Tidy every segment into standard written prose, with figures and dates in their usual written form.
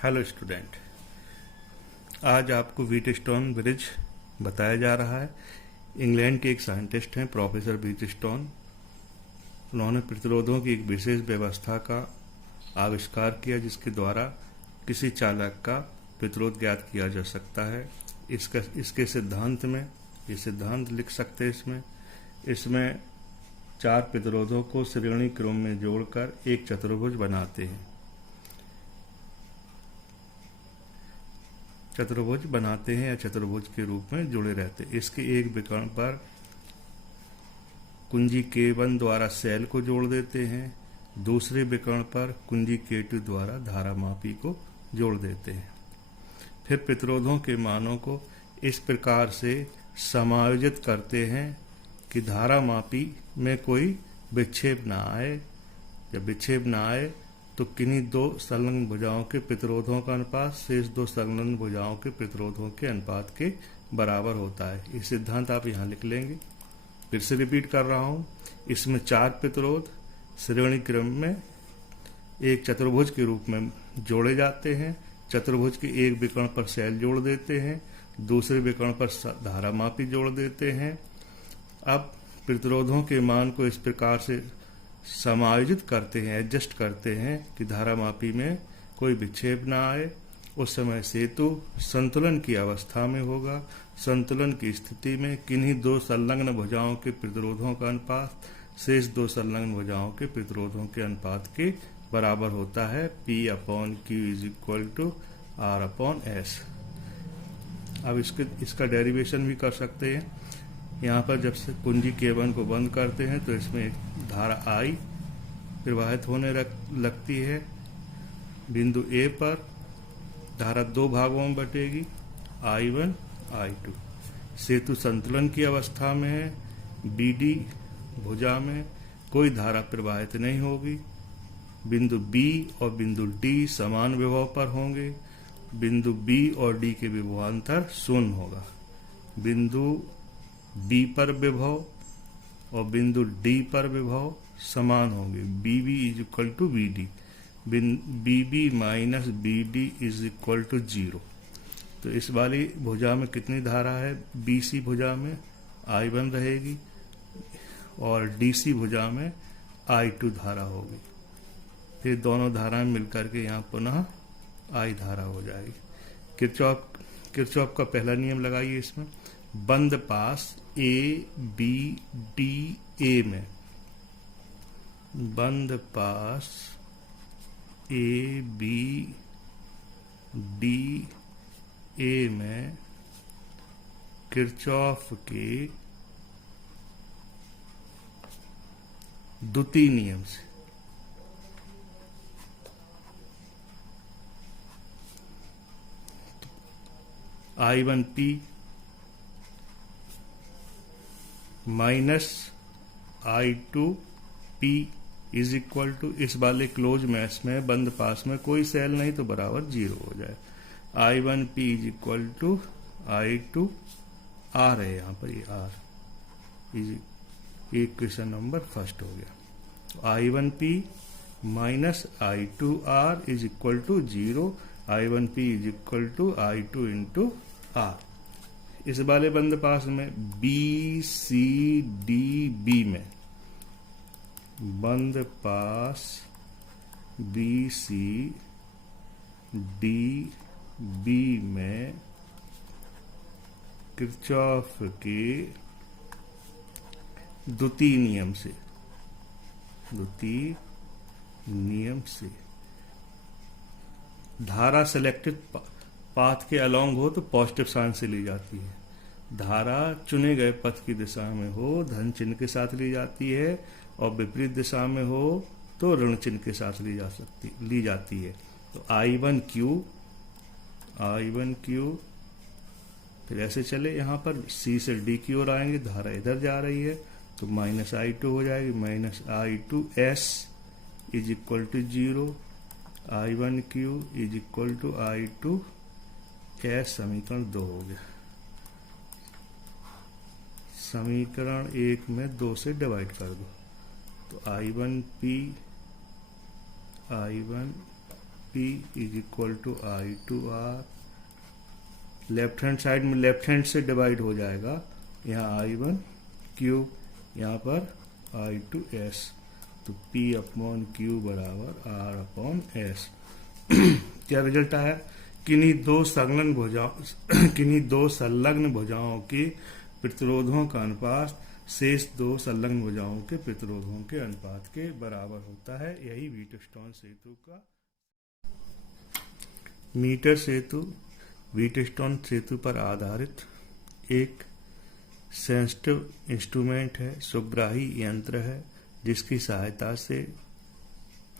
Hello student, आज आपको Wheatstone bridge बताया जा रहा है। इंग्लैंड के एक साइंटिस्ट हैं प्रोफेसर व्हीटस्टोन। उन्होंने प्रतिरोधों की एक विशेष व्यवस्था का आविष्कार किया जिसके द्वारा किसी चालक का प्रतिरोध ज्ञात किया जा सकता है। इसके सिद्धांत में ये सिद्धांत लिख सकते हैं। इसमें 4 प्रतिरोधों को श्रेणी क्रम में जोड़कर एक चतुर्भुज बनाते हैं। या चतुर्भुज के रूप में जुड़े रहते हैं। इसके एक विकर्ण पर कुंजी K1 द्वारा सेल को जोड़ देते हैं, दूसरे विकर्ण पर कुंजी K2 द्वारा धारामापी को जोड़ देते हैं। फिर प्रतिरोधों के मानों को इस प्रकार से समायोजित करते हैं कि धारामापी में कोई विक्षेप न आए। जब विक्षेप न आए तो किन्हीं 2 संलग्न भुजाओं के प्रतिरोधों का अनुपात शेष 2 संलग्न भुजाओं के प्रतिरोधों के अनुपात के बराबर होता है। ये सिद्धांत आप यहाँ लिख लेंगे। फिर से रिपीट कर रहा हूँ। इसमें 4 प्रतिरोध श्रेणी क्रम में एक चतुर्भुज के रूप में जोड़े जाते हैं। चतुर्भुज के एक विकर्ण पर सेल जोड़ देते हैं, दूसरे विकर्ण पर धारामापी जोड़ देते हैं। अब प्रतिरोधों के मान को इस प्रकार से समायोजित करते हैं, एडजस्ट करते हैं कि धारामापी में कोई विक्षेप ना आए। उस समय सेतु संतुलन की अवस्था में होगा। संतुलन की स्थिति में किन्हीं 2 संलग्न भुजाओं के प्रतिरोधों का अनुपात शेष 2 संलग्न भुजाओं के प्रतिरोधों के अनुपात के बराबर होता है। P/Q = R/S। अब इसका डेरिवेशन भी कर सकते हैं। यहाँ पर जब से कुंजी K1 को बंद करते हैं तो इसमें एक धारा I प्रवाहित होने लगती है। बिंदु A पर धारा 2 भागों में बटेगी, I1 I2। सेतु संतुलन की अवस्था में है। BD भुजा में कोई धारा प्रवाहित नहीं होगी। बिंदु B और बिंदु D समान विभव पर होंगे। बिंदु B और D के विभवांतर 0 होगा। बिंदु B पर विभव और बिंदु D पर विभव समान होंगे। BB = BD। BB - BD = 0। तो इस वाली भुजा में कितनी धारा है? BC भुजा में I1 रहेगी और DC भुजा में I2 धारा होगी। फिर दोनों धाराएं मिलकर के यहाँ पुनः I धारा हो जाएगी। किरचॉफ का पहला नियम लगाइए। इसमें बंद पास A B D A में, बंद पास A B D A में किरचॉफ के द्वितीय नियम से I1P -I2P = इस वाले क्लोज मैश में बंद पास में कोई सेल नहीं तो बराबर 0 हो जाए। I1P = I2 R है। यहाँ पर ये R इक्वेशन नंबर फर्स्ट हो गया। तो I1P - I2R = 0। I1P = I2 × R। इस वाले बंद पास में BCDB में, बंद पास BCDB में किरचॉफ के द्वितीय नियम से धारा सेलेक्टेड पाथ के अलोंग हो तो पॉजिटिव साइन से ली जाती है। धारा चुने गए पथ की दिशा में हो धन चिन्ह के साथ ली जाती है और विपरीत दिशा में हो तो ऋण चिन्ह के साथ ली जाती है। तो I1Q फिर ऐसे चले। यहाँ पर C से D की ओर आएंगे, धारा इधर जा रही है तो -I2 हो जाएगी। -I2S = 0। I1Q = I2S। समीकरण 2 हो गया। समीकरण 1 में 2 से डिवाइड कर दो तो I1P P is equal to I two R. Left hand side में लेफ्ट हैंड से डिवाइड हो जाएगा, यहाँ I1 क्यूब, यहाँ पर I2S, तो P अपॉन क्यू बराबर R अपॉन S। क्या रिजल्ट आया? किन्हीं दो संलग्न भुजाओं के प्रतिरोधों का अनुपात शेष दो संलग्न भुजाओं के प्रतिरोधों के अनुपात के बराबर होता है। यही व्हीटस्टोन सेतु का मीटर सेतु व्हीटस्टोन सेतु पर आधारित एक सेंसिटिव इंस्ट्रूमेंट है, सुग्राही यंत्र है, जिसकी सहायता से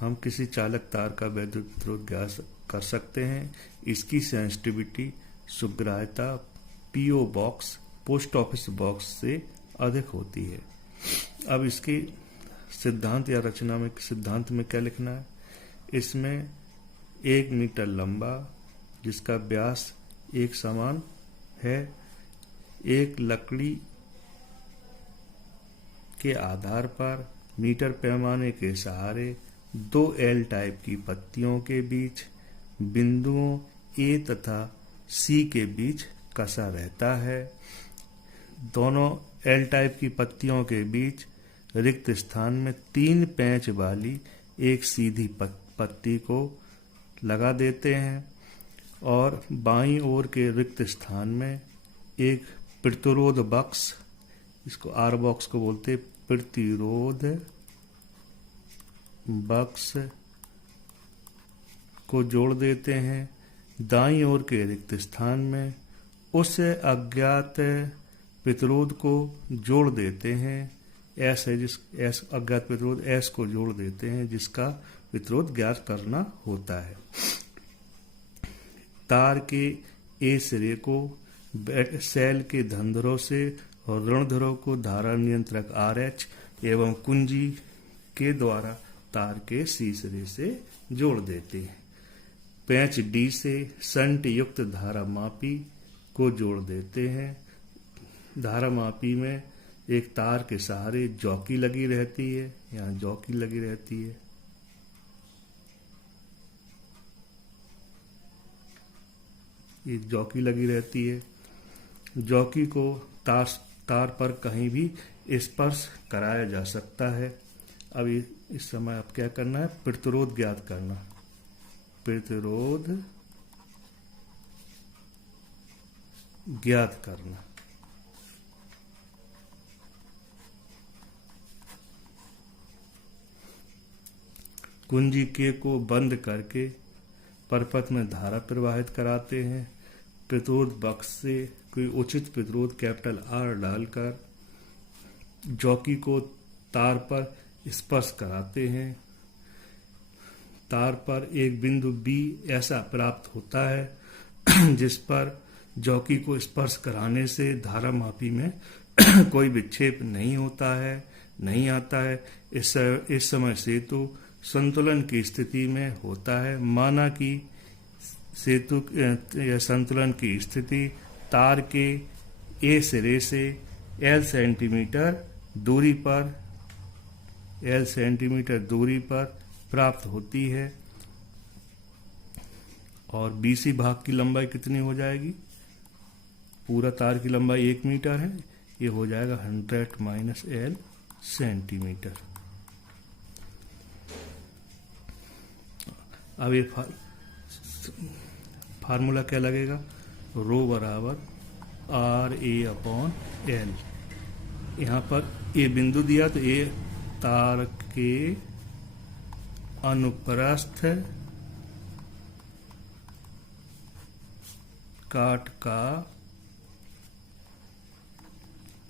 हम किसी चालक तार का वैद्युत प्रतिरोध ज्ञात कर सकते हैं। इसकी सेंसिटिविटी सुग्राह्यता PO box, post office box से अधिक होती है। अब इसकी सिद्धांत या रचना में सिद्धांत में क्या लिखना है? इसमें 1 मीटर लंबा, जिसका व्यास एक समान है, एक लकड़ी के आधार पर मीटर पैमाने के सहारे 2 एल टाइप की पत्तियों के बीच बिंदुओं ए तथा सी के बीच कसा रहता है। दोनों एल टाइप की पत्तियों के बीच रिक्त स्थान में 3 पेंच वाली एक सीधी पत्ती को लगा देते हैं और बाईं ओर के रिक्त स्थान में एक प्रतिरोध बक्स, इसको आर बॉक्स को बोलते हैं, प्रतिरोध बक्स को जोड़ देते हैं। दाईं ओर के रिक्त स्थान में उस अज्ञात प्रतिरोध को जोड़ देते हैं, एस है एस अज्ञात प्रतिरोध एस को जोड़ देते हैं, जिसका प्रतिरोध ज्ञात करना होता है। तार के ए सिरे को सेल के धन ध्रुव से और ऋण ध्रुव को धारा नियंत्रक RH एवं कुंजी के द्वारा तार के सी सिरे से जोड़ देते हैं। पेंच डी से शंट युक्त धारा मापी को जोड़ देते हैं। धारा मापी में एक तार के सहारे जॉकी लगी रहती है, यहाँ जॉकी लगी रहती है। एक जॉकी लगी रहती है। जॉकी को तार पर कहीं भी स्पर्श कराया जा सकता है। अब इस समय अब क्या करना है? प्रतिरोध ज्ञात करना। प्रतिरोध ज्ञात करना। कुंजी के को बंद करके परपथ में धारा प्रवाहित कराते हैं। प्रतिरोध बक्स से कोई उचित प्रतिरोध कैपिटल R डालकर जॉकी को तार पर स्पर्श कराते हैं। तार पर एक बिंदु B ऐसा प्राप्त होता है जिस पर जॉकी को स्पर्श कराने से धारा मापी में कोई विक्षेप नहीं होता है, नहीं आता है। इस समय सेतु संतुलन की स्थिति में होता है। माना कि सेतु या संतुलन की स्थिति तार के ए सिरे से L सेंटीमीटर दूरी पर प्राप्त होती है और BC भाग की लंबाई कितनी हो जाएगी? पूरा तार की लंबाई 1 मीटर है, ये हो जाएगा 100 - L सेंटीमीटर। अब ये फार्मूला क्या लगेगा? रो बराबर RA/L। यहाँ पर ए बिंदु दिया तो ए तार के अनुप्रस्थ काट का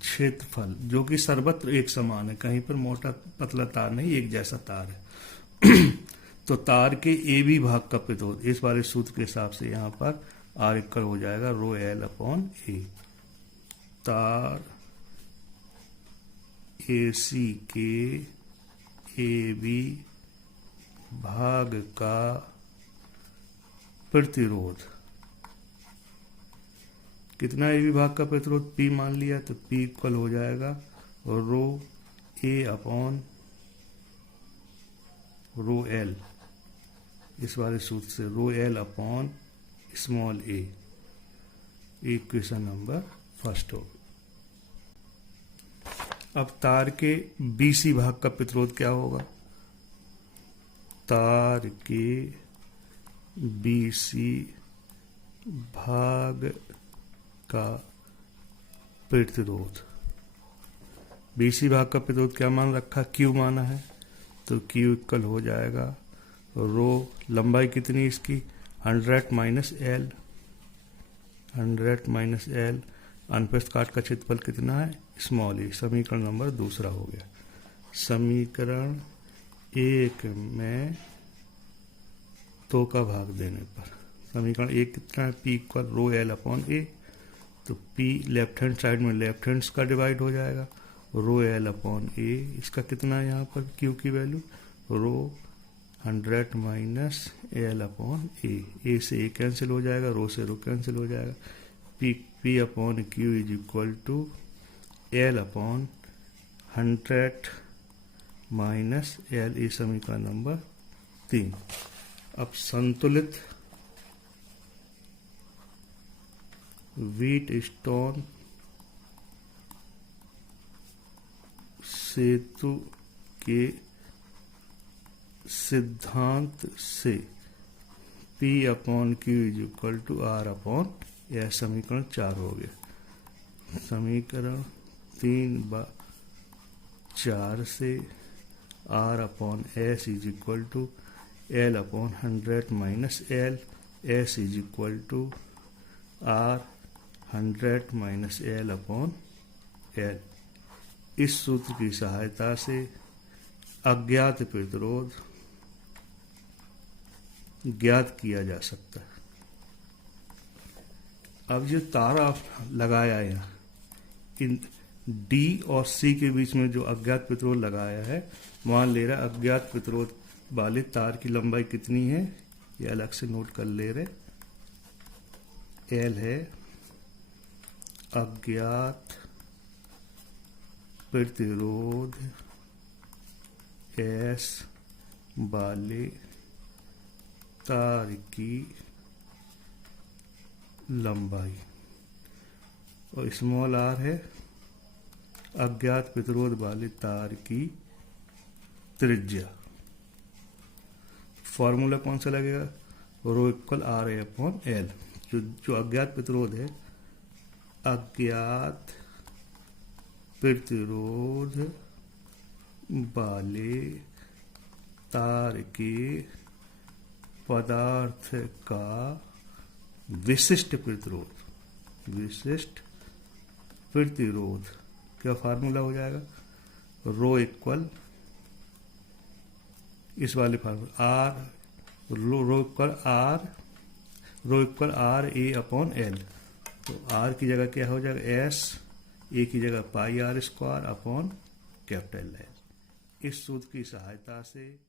क्षेत्रफल, जो कि सर्वत्र एक समान है, कहीं पर मोटा पतला तार नहीं, एक जैसा तार है। तो तार के ए बी भाग का प्रतिरोध इस वाले सूत्र के हिसाब से यहाँ पर R इक्वल हो जाएगा ρL/A। तार AC के AB भाग का प्रतिरोध कितना? AB भाग का प्रतिरोध P मान लिया तो P इक्वल हो जाएगा ρA/ρL। इस वाले सूत्र से रो एल अपॉन स्मॉल ए। इक्वेशन नंबर फर्स्ट होगी। अब तार के बीसी भाग का प्रतिरोध क्या होगा? तार के बीसी भाग का प्रतिरोध, बीसी भाग का प्रतिरोध क्या मान रखा? क्यू माना है, तो क्यू इक्वल हो जाएगा रो, लंबाई कितनी इसकी 100 माइनस एल, 100 माइनस एल, अनुप्रस्थ काट का क्षेत्रफल कितना है? स्मॉल ए। समीकरण नंबर दूसरा हो गया। समीकरण 1 में 2 का भाग देने पर समीकरण 1 कितना है? P equal rho L upon A, तो पी लेफ्ट हैंड साइड में लेफ्ट हैंड का डिवाइड हो जाएगा, रो एल अपॉन ए। इसका कितना है यहाँ पर क्यू की वैल्यू? रो 100 माइनस एल अपॉन ए। ए से ए कैंसिल हो जाएगा, रो से रो कैंसिल हो जाएगा। P upon Q is equal to L upon 100 minus L. ए समीकरण नंबर 3। अब संतुलित व्हीटस्टोन सेतु के सिद्धांत से P upon Q is equal to R upon, यह समीकरण 4 हो गया। समीकरण 3/4 से R upon S is equal to L upon 100 minus L, S is equal to R 100 minus L upon L. इस सूत्र की सहायता से अज्ञात प्रतिरोध ज्ञात किया जा सकता है। अब जो तारा लगाया है इन डी और सी के बीच में, जो अज्ञात प्रतिरोध लगाया है, मान ले रहा है अज्ञात प्रतिरोध वाले तार की लंबाई कितनी है, ये अलग से नोट कर ले रहे। एल है अज्ञात प्रतिरोध एस वाले तार की लंबाई, और स्मॉल आर है अज्ञात प्रतिरोध वाले तार की त्रिज्या। फॉर्मूला कौन सा लगेगा? Rho equal R A upon L. जो अज्ञात प्रतिरोध है, अज्ञात प्रतिरोध वाले तार के पदार्थ का विशिष्ट प्रतिरोध, विशिष्ट प्रतिरोध क्या फार्मूला हो जाएगा? रो इक्वल इस वाले formula R, rho equal R A upon L. तो आर की जगह क्या हो जाएगा? एस, ए की जगह pi R square upon capital L. इस सूत्र की सहायता से